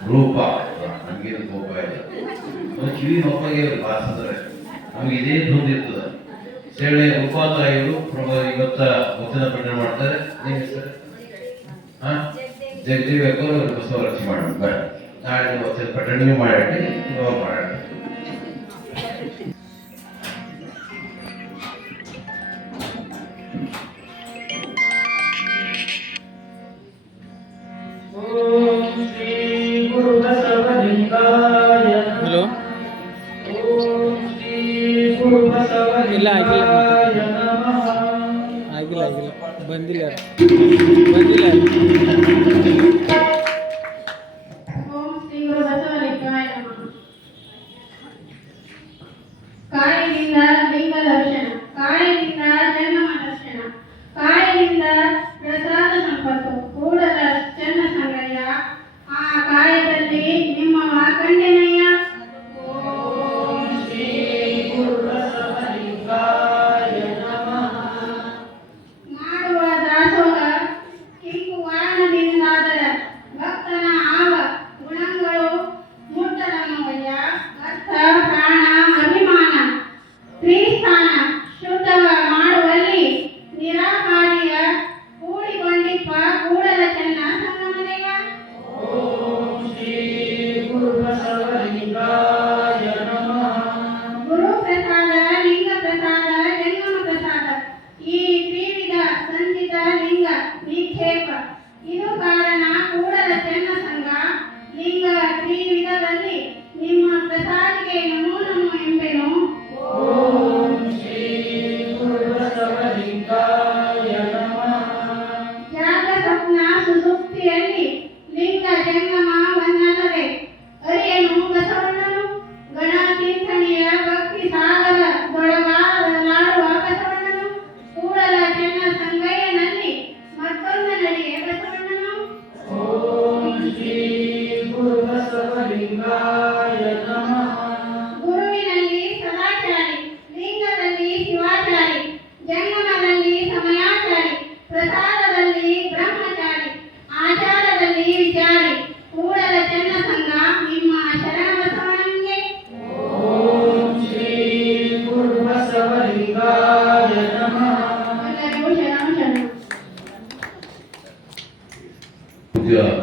ರೂಪ ನಮಗೇನು ಕೋಪ ಇಲ್ಲ. ಅದು ಕಿವಿ ಮಕ್ಕಳಿಗೆ ಭಾಷಿಸಿದ್ರೆ ನಮ್ಗೆ ಇದೇ ದುಡ್ಡು ಇರ್ತದೆ. ಸೇಳೆ ಉಪಾಧ್ಯಾಯರು ಪ್ರಭಾವ ಇವತ್ತ ಮುತ್ತಿನ ಪಂಡ ಮಾಡ್ತಾರೆ. ನಿಮ್ಮ ಹೆಸರು ಹಾ ಜಗಜೀವಿ ಅಕ್ಕವರು ಬಸವರಾಜ್ ಮಾಡಿ ನಾಳೆ ನೀವು ಪಟ್ಟಣಿಗೆ ಮಾಡಿ ಮಾಡಿ ಗುರು ಬಸವಲಿಂಗಾಯ ಹಲೋ ಓಂ ಶ್ರೀ ಗುರು ಇಲ್ಲ, ಆಗಿಲ್ಲ. ಬಸವಲಿಂಗಾಯ ನಮಃ ಆಗಿಲ್ಲ ಆಗಿಲ್ಲ ಬಂದಿಲ್ಲ ಬಂದಿಲ್ಲ ಓಂ ಶ್ರೀ ಗುರು ಬಸವಲಿಂಗಾಯ ನಮಃ ಕಾಯಿನಿಂದ ನಿಮ್ಮ では。